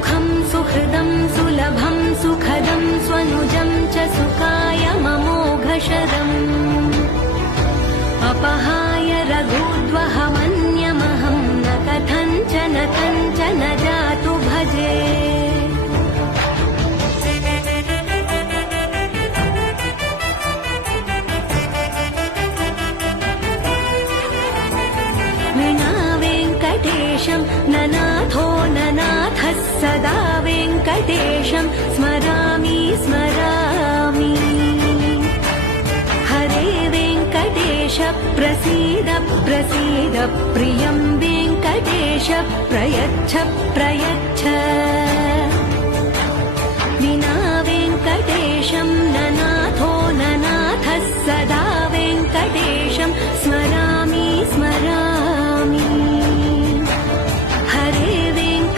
सुखं सुहृदं सुलभं सुखदं स्वनुजं च सुखाय ममोघशरम् अपहाय रघुद्वहमन्यमहं न कथञ्चन कञ्चन जातु भजे विना वेङ्कटेशं ननाथो ननाथः सदा वेङ्कटेशं स्मरामि स्मरामि हरे वेङ्कटेश प्रसीद प्रसीद प्रियं वेङ्कटेश प्रयच्छ प्रयच्छ